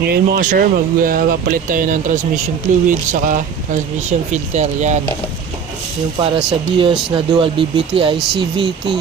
Ngayon mga sir, magpapalit tayo ng transmission fluid saka transmission filter. Yan. Yung para sa BIOS na dual BBTI CVT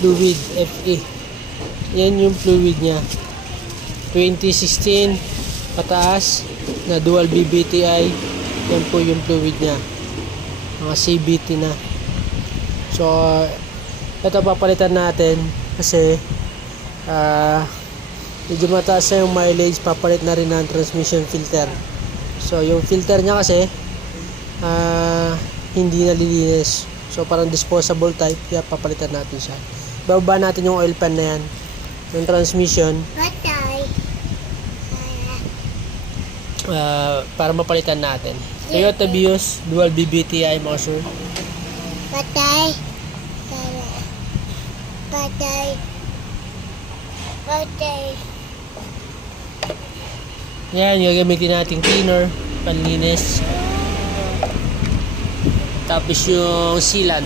fluid FE. Yan yung fluid niya. 2016 pataas na dual BBTI. Yan po yung fluid niya. Mga CVT na. So, ito papalitan natin kasi medyo mataas na yung mileage, papalit na rin ng transmission filter. So yung filter niya kasi hindi nalilinis, so parang disposable type, kaya papalitan natin siya. Bababa natin yung oil pan na yan, yung transmission, para mapalitan natin. Toyota BIOS dual BBTI mga sir. Patay. Yan, gagamitin natin cleaner, panlinis. Tapos yung sealant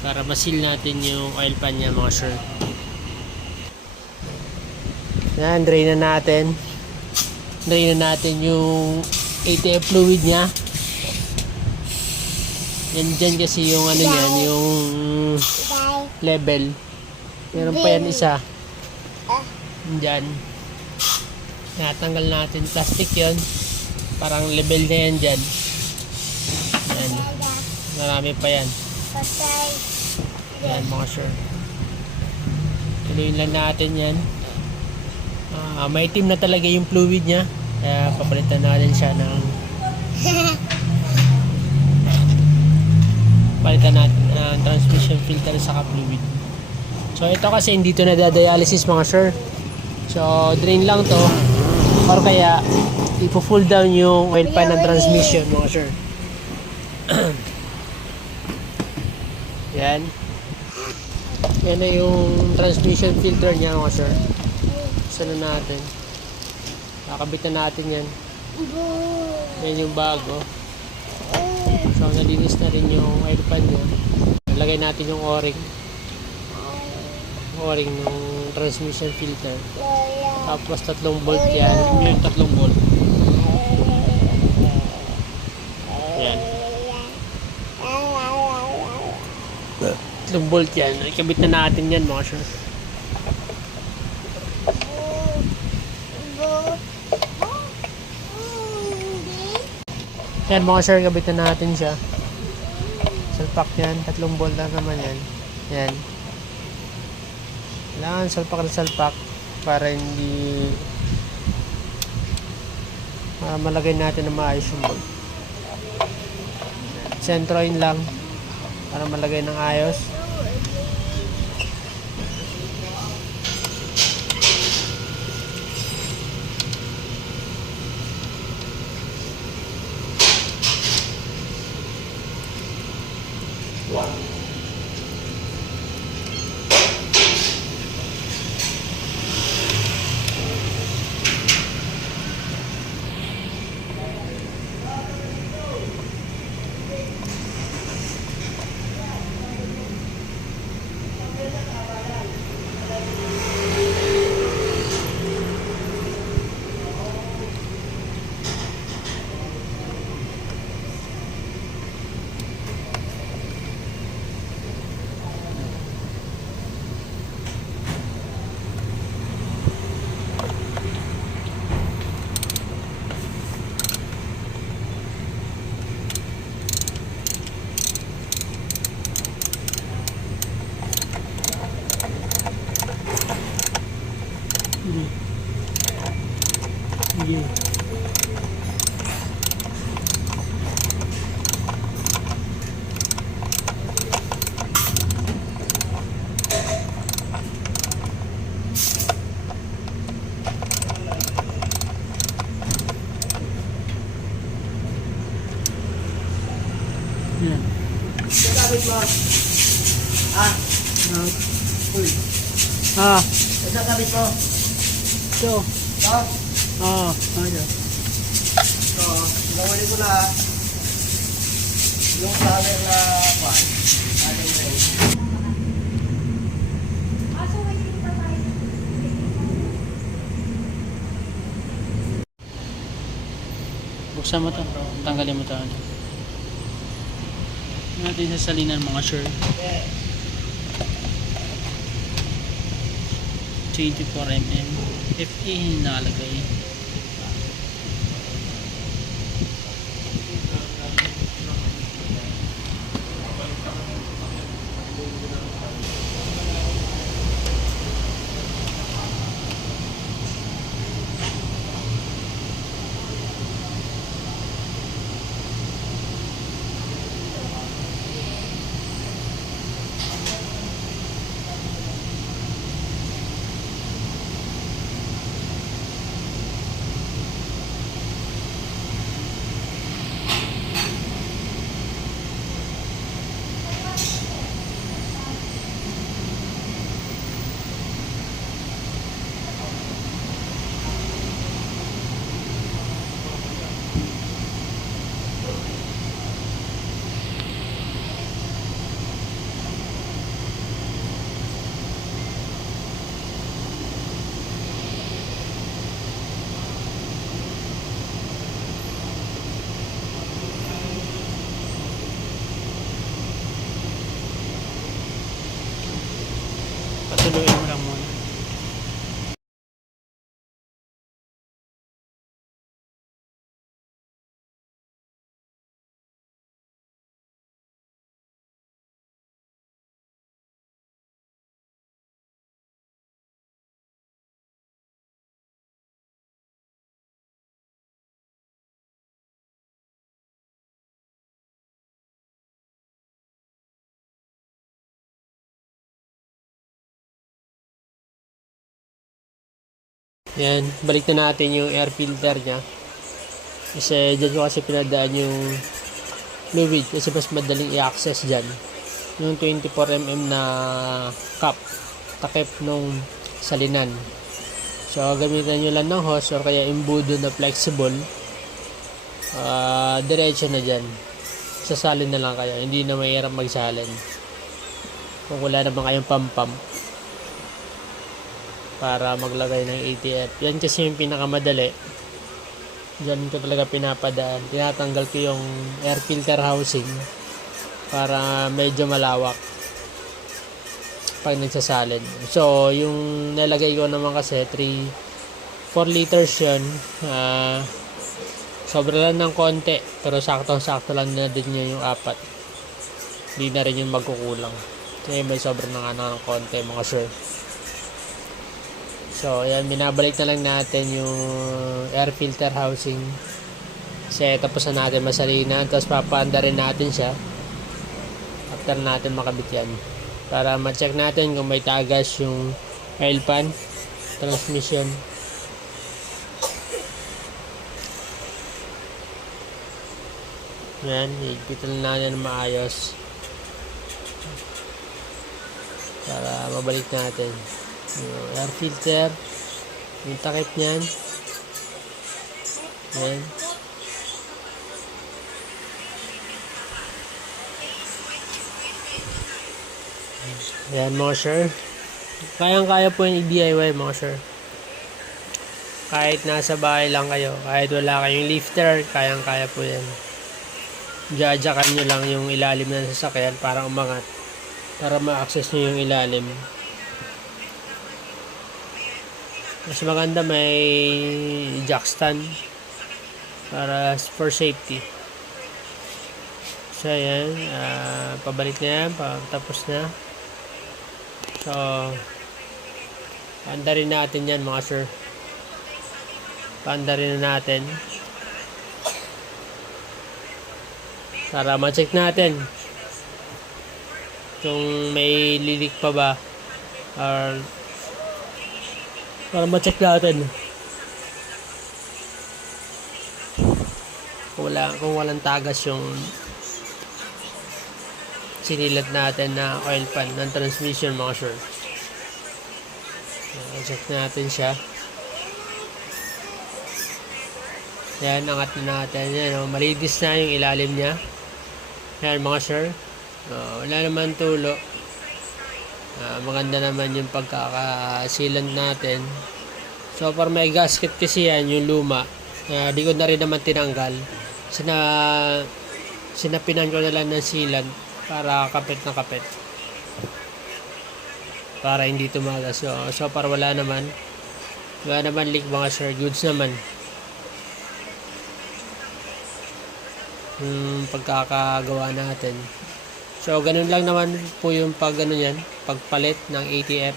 para masil natin yung oil pan niya mga sir. Yan, drain na natin. Drain na natin yung ATF fluid niya. Yan dyan kasi yung ano niyan, yung level. Meron pa yan isa. Dyan. Natanggal natin. Plastic yun. Parang level na yan dyan. Yan. Marami pa yan. Yan mga sir. Tuloyin lang natin yan. May itim na talaga yung fluid niya. Kaya papalitan natin siya ng palitan natin ang transmission filter sa fluid. So ito kasi hindi to nadadialysis mga sir. So drain lang to, or kaya ipo-full down yung oil pan ng transmission mga sir. Yan. Yan na yung transmission filter niya mga sir. Sana natin. Kakabitan natin yan. Yan yung bago. So nalinis na rin yung oil pan niya. Lagay natin yung o-ring ng transmission filter. Tapos 3 bolt yan. Yung 3 bolt. Yan. 3 bolt yan. Ikabit na natin yan mga sir. Yan mga sir, kabit na natin siya. Salpak yan, 3 bolt lang naman yan. Yan. Kailangan salpak na salpak para hindi malagay natin na maayos yung bolt. Centroin lang para malagay ng ayos. Sige. Yan. Sabit mo. Uy. Sabit mo. So. Ayan. So, gawin ko na yung flower na pan. Ating rin. Buksan mo to. Tanggalin mo to. Natin sa salinan mga sure. 24mm. FE nakalagay. Patuluin mo lang muna. Yan, balik na natin yung air filter niya. Kasi dyan ko kasi pinadaan yung fluid kasi mas madaling i-access dyan. Yung 24mm na cup, takip nung salinan. So, gamitan nyo lang ng hose or kaya imbudo na flexible. Diretso na dyan. Sasalin na lang kayo. Hindi na mahirap magsalin. Kung wala naman kayong pump para maglagay ng ATF. Yan kasi yung pinakamadali. Diyan ko talaga pinapadaan. Tinatanggal ko yung air filter housing para medyo malawak pag nagsasalin. So, yung nalagay ko naman kasi 4 liters yun. Sobra lang ng konti. Pero sakto-sakto lang na din yun yung 4. Hindi na rin yung magkukulang. Kasi may sobra na nga ng konti mga sir. So, ayan, binabalik na lang natin yung air filter housing. Kasi tapos na natin masalinan. Tapos papaanda rin natin siya. After natin makabit yan. Para ma-check natin kung may tagas yung oil pan, transmission. Ayan, higpitan natin na maayos. Para mabalik natin. Yung air filter, yung takip nyan. Ayan. Ayan mga sir. Kayang-kaya po yung DIY mga sir. Kahit nasa bahay lang kayo, kahit wala kayong lifter, kayang-kaya po yan. Jajakan nyo lang yung ilalim ng sasakyan para umangat. Para ma-access nyo yung ilalim. Mas maganda may jack stand para for safety. So ayan, pabalik na yan, tapos na. So paanda rin natin yan mga sir. Paanda rin na natin para ma-check natin kung may lilik pa ba or para ma-check natin kung walang tagas yung sinilat natin na oil pan ng transmission mga sure. Check natin siya. Yan, angat na natin yan. Malinis na yung ilalim niya. Yan mga sir. Wala naman tulo. Maganda naman yung pagkakasilan natin. So, para may gasket kasi yan, yung luma. Di ko na rin naman tinanggal. Sinapinan ko na lang ng sealant para kapit na kapit. Para hindi tumagas. So para wala naman leak mga sir. Goods naman. Pagkakagawa natin. So ganun lang naman po yung pagpalit ng ATF.